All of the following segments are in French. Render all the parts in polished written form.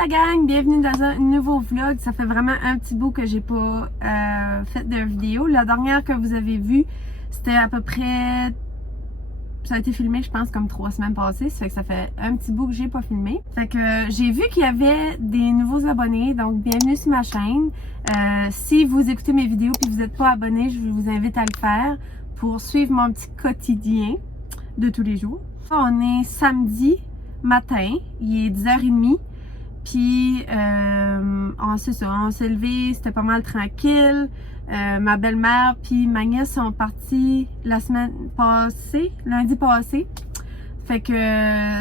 la gang, bienvenue dans un nouveau vlog. Ça fait vraiment un petit bout que j'ai pas fait de vidéo. La dernière que vous avez vue, c'était à peu près... Ça a été filmé, je pense, comme 3 semaines passées. Ça fait que ça fait un petit bout que j'ai pas filmé. Fait que j'ai vu qu'il y avait des nouveaux abonnés, donc bienvenue sur ma chaîne. Si vous écoutez mes vidéos et vous n'êtes pas abonné, je vous invite à le faire pour suivre mon petit quotidien de tous les jours. On est samedi matin, il est 10h30. Puis, c'est ça, on s'est levé, c'était pas mal tranquille. Ma belle-mère puis ma nièce sont partis la semaine passée, lundi passé. Fait que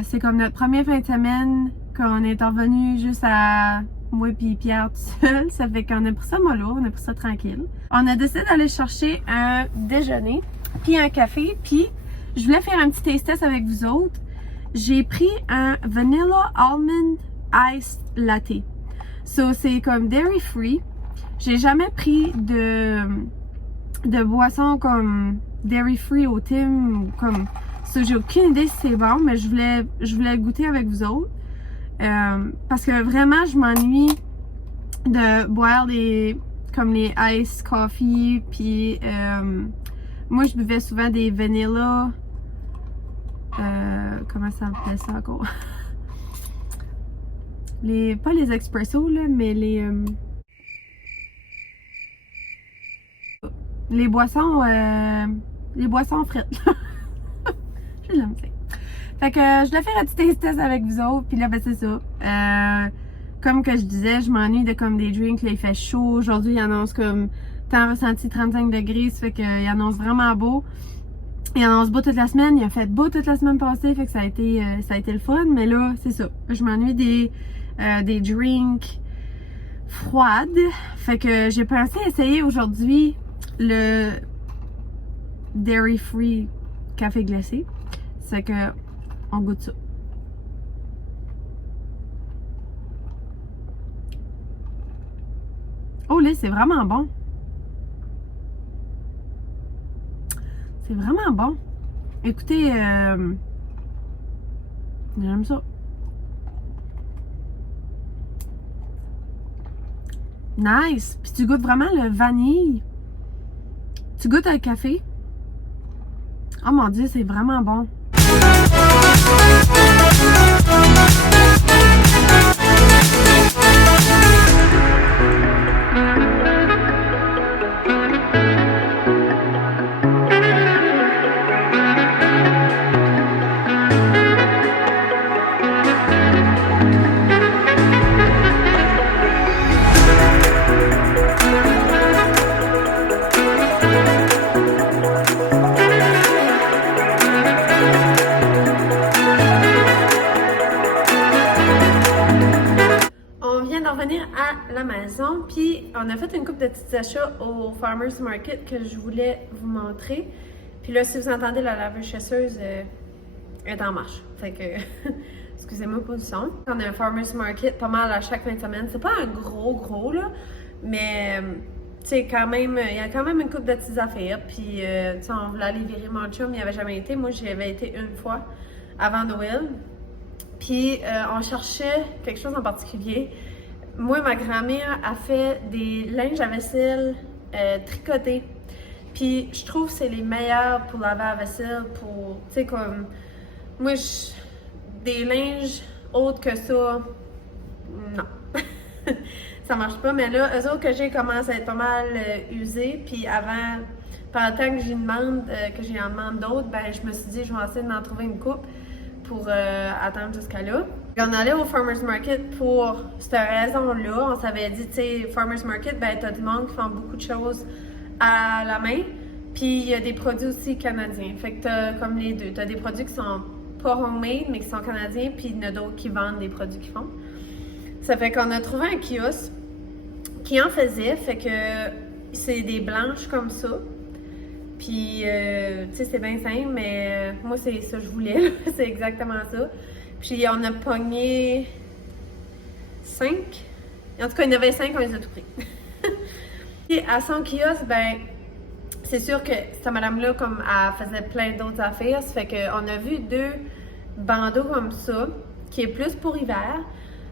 c'est comme notre première fin de semaine qu'on est revenu juste à moi puis Pierre tout seul. Ça fait qu'on a pris ça mollo, on a pris ça tranquille. On a décidé d'aller chercher un déjeuner puis un café. Puis, je voulais faire un petit taste test avec vous autres. J'ai pris un Vanilla Almond Iced Latte. So, c'est comme dairy free. J'ai jamais pris de boisson comme dairy free au Tim, comme ça. J'ai aucune idée si c'est bon, mais je voulais le goûter avec vous autres. Parce que vraiment, je m'ennuie de boire comme les iced coffee. Puis, moi, je buvais souvent des vanilla. Comment ça s'appelle ça encore? Pas les expressos, là, mais les boissons frites. Je l'aime ça. Fait que je dois faire un petit taste test avec vous autres, puis là, ben c'est ça. Comme que je disais, je m'ennuie de comme des drinks, là, il fait chaud. Aujourd'hui, il annonce comme temps ressenti 35 degrés, ça fait qu'il annonce vraiment beau. Il annonce beau toute la semaine, il a fait beau toute la semaine passée, fait que ça a été le fun, mais là, c'est ça. Je m'ennuie des drinks froides. Fait que j'ai pensé essayer aujourd'hui le dairy free café glacé. C'est que on goûte ça. Oh là, c'est vraiment bon. C'est vraiment bon. Écoutez, j'aime ça. Nice! Puis tu goûtes vraiment le vanille. Tu goûtes le café. Oh mon Dieu, c'est vraiment bon. À la maison, puis on a fait une couple de petits achats au Farmers Market que je voulais vous montrer. Puis là, si vous entendez la laveuse chasseuse, est en marche. Fait que, excusez-moi pour le son. On a un Farmers Market pas mal à chaque fin de semaine. C'est pas un gros là, mais tu sais, quand même, il y a quand même une couple de petites affaires. Puis, tu sais, on voulait aller virer mon chum, il n'y avait jamais été. Moi, j'y avais été une fois avant Noël. Puis, on cherchait quelque chose en particulier. Moi, ma grand-mère a fait des linges à vaisselle tricotés. Puis, je trouve que c'est les meilleurs pour laver la vaisselle, pour, tu sais, comme, moi, des linges autres que ça, non. Ça marche pas, mais là, eux autres que j'ai commencent à être pas mal usés. Puis avant, pendant le temps que j'y demande, que j'y en demande d'autres, ben, je me suis dit, je vais essayer d'en trouver une coupe pour attendre jusqu'à là. On allait au Farmers Market pour cette raison-là. On s'avait dit, tu sais, Farmers Market, ben, t'as du monde qui font beaucoup de choses à la main. Puis, il y a des produits aussi canadiens. Fait que t'as comme les deux. T'as des produits qui sont pas homemade, mais qui sont canadiens. Puis, il y en a d'autres qui vendent des produits qu'ils font. Ça fait qu'on a trouvé un kiosque qui en faisait. Fait que c'est des blanches comme ça. Puis, tu sais, c'est bien simple, mais moi, c'est ça que je voulais. C'est exactement ça. Puis, on a pogné 5. En tout cas, il y en avait 5, on les a tout pris. Et à son kiosque, ben, c'est sûr que cette madame-là, comme elle faisait plein d'autres affaires, ça fait qu'on a vu 2 bandeaux comme ça, qui est plus pour hiver.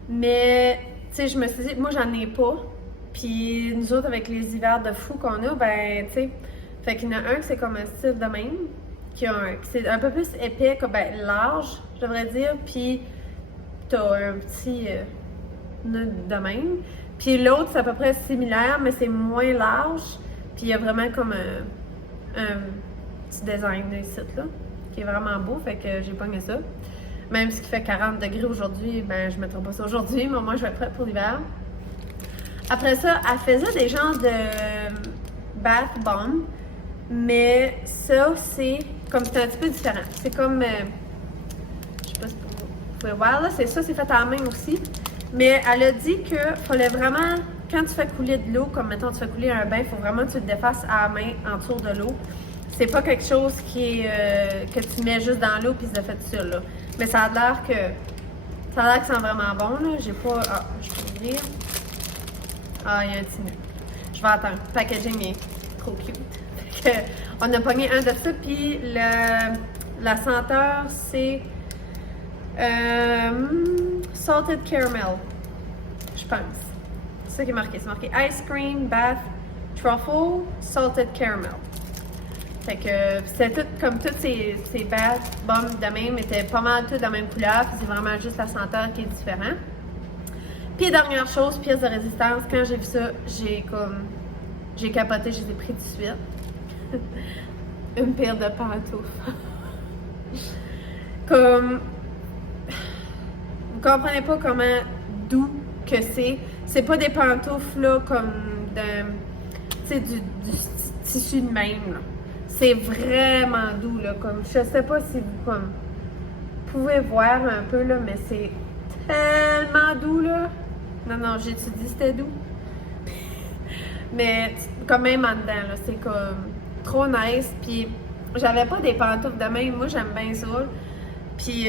Mais, tu sais, je me suis dit, moi, j'en ai pas. Puis nous autres, avec les hivers de fou qu'on a, ben, tu sais, fait qu'il y en a un qui c'est comme un style de même, qui c'est un peu plus épais, comme, ben, large, je devrais dire, puis t'as un petit nœud de même. Puis l'autre, c'est à peu près similaire, mais c'est moins large, puis il y a vraiment comme un petit design ici, là, qui est vraiment beau, fait que j'ai pogné ça. Même si il fait 40 degrés aujourd'hui, ben je mettrai pas ça aujourd'hui, mais au moins je vais être prête pour l'hiver. Après ça, elle faisait des genres de bath bomb, mais ça, c'est comme c'est un petit peu différent. C'est comme, je sais pas si vous pouvez voir, là, c'est ça, c'est fait à la main aussi. Mais elle a dit que fallait vraiment, quand tu fais couler de l'eau, comme mettons tu fais couler un bain, il faut vraiment que tu le défasses à la main autour de l'eau. C'est pas quelque chose qui est, que tu mets juste dans l'eau puis c'est fait tout seul, là. Mais ça a l'air que ça sent vraiment bon, là. J'ai pas, je peux ouvrir. Ah, il y a un petit nœud. Je vais attendre. Le packaging est trop cute. Fait que, on a pogné un de ça, puis la senteur, c'est Salted Caramel, je pense. C'est ça qui est marqué. C'est marqué Ice Cream, Bath, Truffle, Salted Caramel. Fait que c'est tout, comme toutes ces bath bombs de même, étaient pas mal toutes de la même couleur, puis c'est vraiment juste la senteur qui est différente. Puis dernière chose, pièce de résistance, quand j'ai vu ça, j'ai capoté, je les ai pris tout de suite. Une paire de pantoufles. Comme, vous comprenez pas comment doux que c'est. C'est pas des pantoufles là comme du tissu de même là. C'est vraiment doux là, comme je sais pas si vous pouvez voir un peu là, mais c'est tellement doux là. Non, j'ai dit c'était doux. Mais quand même en dedans, là, c'est comme trop nice. Puis j'avais pas des pantoufles de même, moi j'aime bien ça. Puis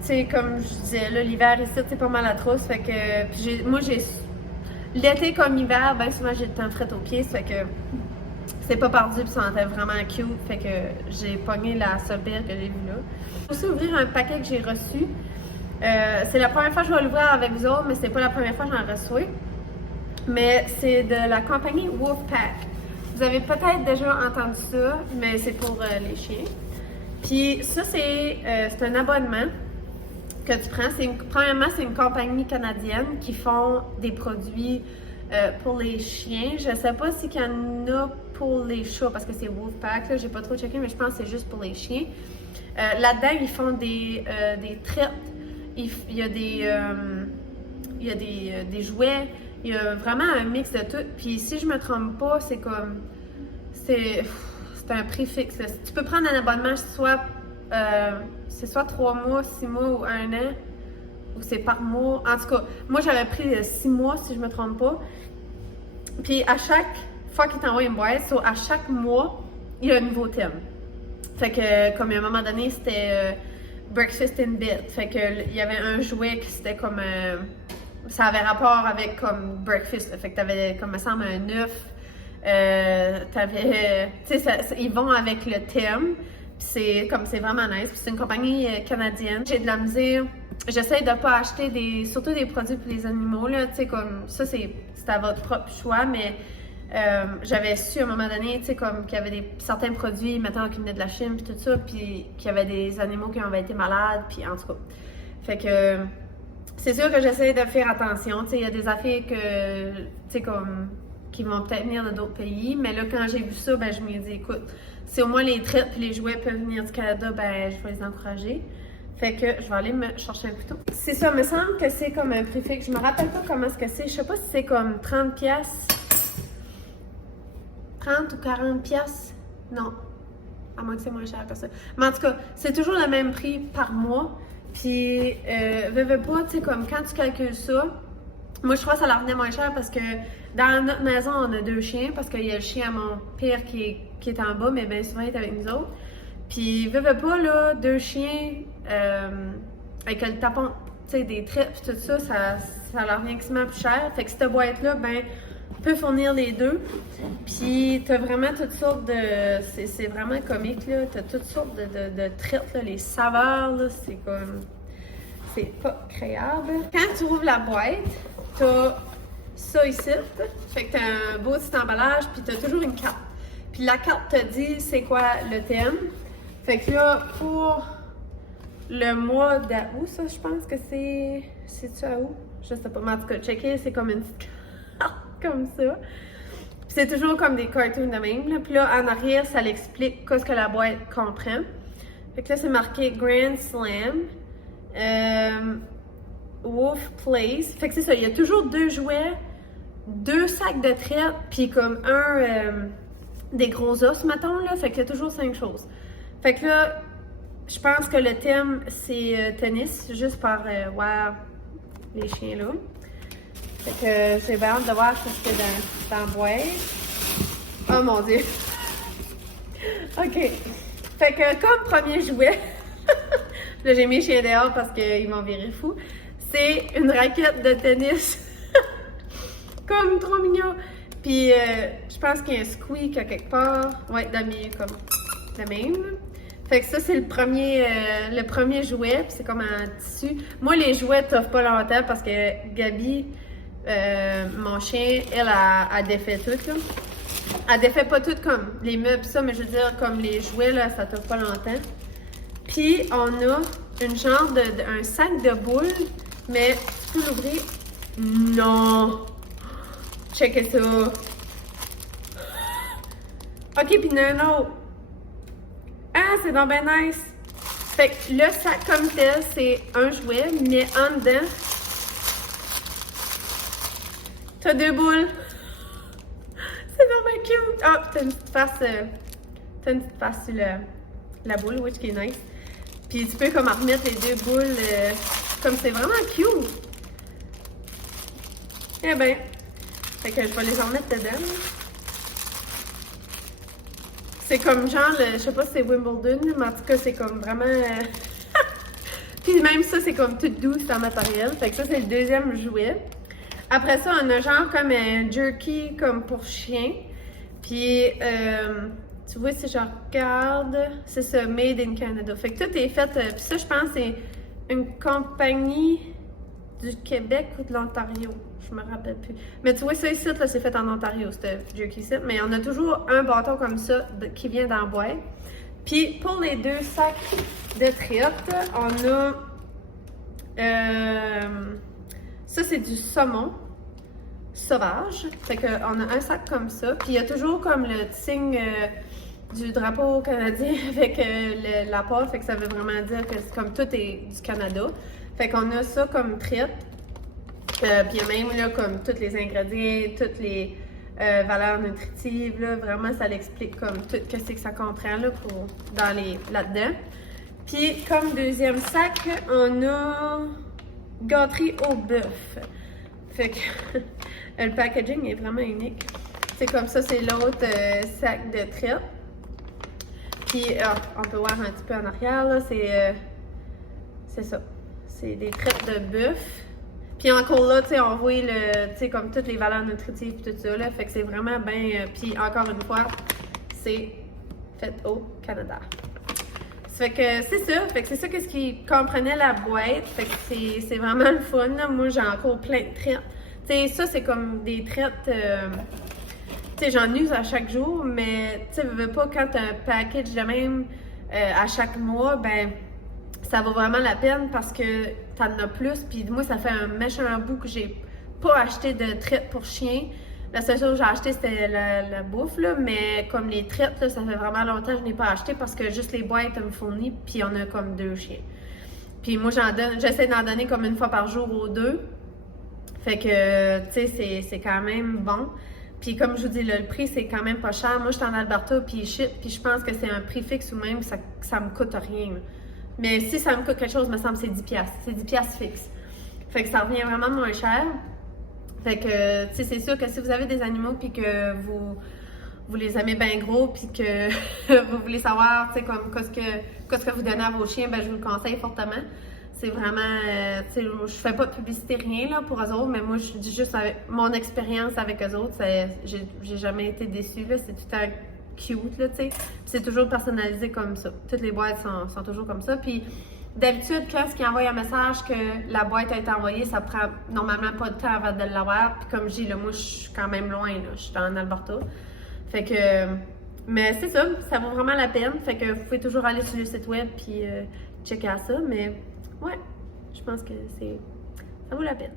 tu sais, comme je disais, là, l'hiver ici, c'est pas mal la trousse. Fait que puis moi j'ai l'été comme hiver, ben souvent j'ai le temps fret aux pieds. Fait que c'est pas perdu, puis ça sentait vraiment cute. Fait que j'ai pogné la seule paire que j'ai vue là. Je vais aussi ouvrir un paquet que j'ai reçu. C'est la première fois que je vais l'ouvrir avec vous autres, mais c'est pas la première fois que j'en reçois. Mais c'est de la compagnie Wolfpack. Vous avez peut-être déjà entendu ça, mais c'est pour les chiens. Puis ça, c'est un abonnement que tu prends. Premièrement, c'est une compagnie canadienne qui font des produits pour les chiens. Je sais pas s'il y en a pour les chats parce que c'est Wolfpack. Là, j'ai pas trop checké, mais je pense que c'est juste pour les chiens. Là-dedans, ils font des traites. Il y a des jouets. Il y a vraiment un mix de tout. Puis si je me trompe pas, c'est comme... C'est un prix fixe. Tu peux prendre un abonnement, c'est soit 3 mois, 6 mois ou 1 an. Ou c'est par mois. En tout cas, moi j'avais pris 6 mois si je me trompe pas. Puis à chaque fois qu'il t'envoie une boîte, à chaque mois, il y a un nouveau thème. Fait que comme à un moment donné, c'était Breakfast in Bed. Fait que il y avait un jouet qui c'était comme... ça avait rapport avec comme breakfast. Fait que t'avais comme me semble un œuf. T'avais, tu sais, ils vont avec le thème. Puis c'est vraiment nice. Puis c'est une compagnie canadienne. J'ai de la misère. J'essaie de pas acheter surtout des produits pour les animaux là. Tu sais comme ça c'est à votre propre choix, mais j'avais su à un moment donné, tu sais comme qu'il y avait certains produits, mettons qui venaient de la Chine puis tout ça, puis qu'il y avait des animaux qui avaient été malades, puis en tout cas. Fait que c'est sûr que j'essaie de faire attention. Tu sais, il y a des affaires que, tu sais, comme, qui vont peut-être venir de d'autres pays. Mais là, quand j'ai vu ça, ben, je me dis, écoute, si au moins les traites et les jouets peuvent venir du Canada, ben, je vais les encourager. Fait que je vais aller me chercher un couteau. C'est ça, il me semble que c'est comme un prix fixe. Je me rappelle pas comment est-ce que c'est. Je sais pas si c'est comme 30$. 30 ou 40$. Non. À moins que c'est moins cher que ça. Mais en tout cas, c'est toujours le même prix par mois. Puis, veux pas, tu sais, comme quand tu calcules ça, moi je crois que ça leur venait moins cher parce que dans notre maison, on a 2 chiens parce qu'il y a le chien à mon père qui est en bas, mais bien souvent il est avec nous autres. Puis, veux pas, là, 2 chiens avec le tapon, tu sais, des traits pis tout ça, ça leur vient quasiment plus cher. Fait que cette boîte-là, ben, peut fournir les deux. Puis t'as vraiment toutes sortes de... C'est vraiment comique, là. T'as toutes sortes de traites, là. Les saveurs, là, c'est comme... c'est pas créable. Quand tu ouvres la boîte, t'as ça ici. Fait que t'as un beau petit emballage, puis t'as toujours une carte. Puis la carte te dit c'est quoi le thème. Fait que là, pour le mois d'août, ça, je pense que c'est... C'est-tu à août? Je sais pas, mais en tout cas, checker, c'est comme une petite carte comme ça. Puis c'est toujours comme des cartoons de même. Là. Puis là, en arrière, ça l'explique qu'est-ce que la boîte comprend. Fait que là, c'est marqué Grand Slam. Wolf Place. Fait que c'est ça, il y a toujours 2 jouets, 2 sacs de traite, puis comme des gros os, mettons, là. Fait qu'il y a toujours 5 choses. Fait que là, je pense que le thème, c'est tennis, juste par wow, les chiens là. Fait que j'ai hâte de voir ce qu'il y a dans la boîte. Oh mon Dieu! OK. Fait que comme premier jouet, là j'ai mis les chiens dehors parce qu'ils m'ont viré fou, c'est une raquette de tennis. Comme trop mignon. Puis je pense qu'il y a un squeak à quelque part. Ouais, dans le milieu comme le même. Fait que ça, c'est le premier jouet, puis c'est comme en tissu. Moi, les jouets t'offrent pas longtemps parce que Gabi, mon chien, elle a défait tout, là. Elle défait pas tout comme les meubles, ça, mais je veux dire, comme les jouets, là, ça t'offre pas longtemps. Puis, on a une genre un sac de boules, mais tu peux l'ouvrir. Non! Checkez ça! Ok, puis il y en a un autre. Ah, c'est donc ben nice! Fait que le sac comme tel, c'est un jouet, mais en dedans, t'as 2 boules. C'est vraiment cute! Ah, t'as une petite face sur la boule, which qui est nice. Puis tu peux comme remettre les 2 boules, comme c'est vraiment cute! Eh ben, fait que je vais les en mettre dedans. C'est comme genre, je sais pas si c'est Wimbledon, mais en tout cas, c'est comme vraiment... Puis même ça, c'est comme tout doux, c'est en matériel. Fait que ça, c'est le deuxième jouet. Après ça, on a genre comme un jerky comme pour chien. Puis, tu vois, si je regarde, c'est ça, Made in Canada. Fait que tout est fait... puis ça, je pense, c'est une compagnie du Québec ou de l'Ontario. Je me rappelle plus. Mais tu vois, ça ici, là, c'est fait en Ontario, ce jerky ici. Mais on a toujours un bâton comme ça qui vient dans la boîte. Puis pour les 2 sacs de traite, on a... ça, c'est du saumon sauvage. Fait qu'on a un sac comme ça. Puis il y a toujours comme le signe du drapeau canadien avec la part. Fait que ça veut vraiment dire que c'est comme tout est du Canada. Fait qu'on a ça comme traite. Puis il y a même là, comme tous les ingrédients, toutes les valeurs nutritives, là, vraiment ça l'explique comme tout ce que ça comprend là, là-dedans. Puis comme deuxième sac, on a gâterie au bœuf. Fait que le packaging est vraiment unique. C'est comme ça, c'est l'autre sac de traite. Puis on peut voir un petit peu en arrière, là, c'est ça. C'est des traites de bœuf. Puis encore là, tu sais, on voit comme toutes les valeurs nutritives et tout ça, là. Fait que c'est vraiment bien... puis encore une fois, c'est fait au Canada. Fait que c'est ça. Fait que c'est ça qu'est-ce qui comprenait la boîte. Fait que c'est vraiment le fun, là. Moi, j'ai encore plein de traites. Tu sais, ça, c'est comme des traites... tu sais, j'en use à chaque jour, mais tu sais, veux pas quand t'as un package de même à chaque mois, ben... ça vaut vraiment la peine parce que t'en as plus. Puis moi, ça fait un méchant bout que j'ai pas acheté de traite pour chien. La seule chose que j'ai acheté, c'était la bouffe, là. Mais comme les traites, là, ça fait vraiment longtemps que je n'ai pas acheté parce que juste les boîtes me fournissent, puis on a comme 2 chiens. Puis moi, j'essaie d'en donner comme une fois par jour aux 2. Fait que, tu sais, c'est quand même bon. Puis comme je vous dis, là, le prix, c'est quand même pas cher. Moi, je suis en Alberta, puis je pense que c'est un prix fixe ou même ça me coûte rien, là. Mais si ça me coûte quelque chose, me semble c'est 10$. C'est 10$ fixe. Fait que ça revient vraiment moins cher. Fait que, tu sais, c'est sûr que si vous avez des animaux puis que vous les aimez bien gros puis que vous voulez savoir, tu sais, comme qu'est-ce que vous donnez à vos chiens, ben je vous le conseille fortement. C'est vraiment, tu sais, je fais pas de publicité rien là pour eux autres, mais moi je dis juste avec mon expérience avec eux autres, j'ai jamais été déçue là, c'est tout un cute, là, tu sais. C'est toujours personnalisé comme ça. Toutes les boîtes sont toujours comme ça. Puis D'habitude, quand ils envoient un message que la boîte a été envoyée, ça prend normalement pas de temps avant de l'avoir. Puis comme je dis, là, moi, je suis quand même loin, là. Je suis en Alberta. Fait que... Mais c'est ça, ça vaut vraiment la peine. Fait que vous pouvez toujours aller sur le site web puis checker à ça. Mais ouais, je pense que ça vaut la peine.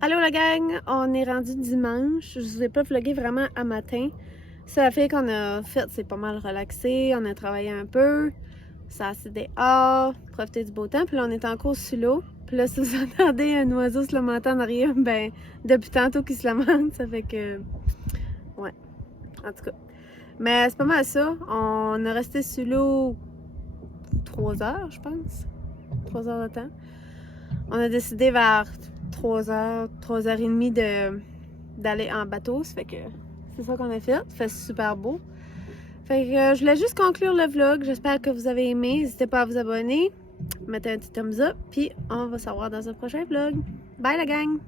Allô la gang, on est rendu dimanche. Je vous ai pas vlogué vraiment à matin. Ça fait qu'on a fait, c'est pas mal relaxé, on a travaillé un peu. Ça a des profiter du beau temps. Puis là, on est en cours sur l'eau. Puis là, si vous entendez un oiseau se lamenter en arrière, ben, depuis tantôt qu'il se lamente, ça fait que... Ouais, en tout cas. Mais c'est pas mal ça. On a resté sur l'eau 3 heures, je pense. 3 heures de temps. On a décidé vers 3 heures, 3h30 d'aller en bateau. Ça fait que c'est ça qu'on a fait. Ça fait super beau. Fait que je voulais juste conclure le vlog. J'espère que vous avez aimé. N'hésitez pas à vous abonner. Mettez un petit thumbs up. Puis on va se revoir dans un prochain vlog. Bye la gang!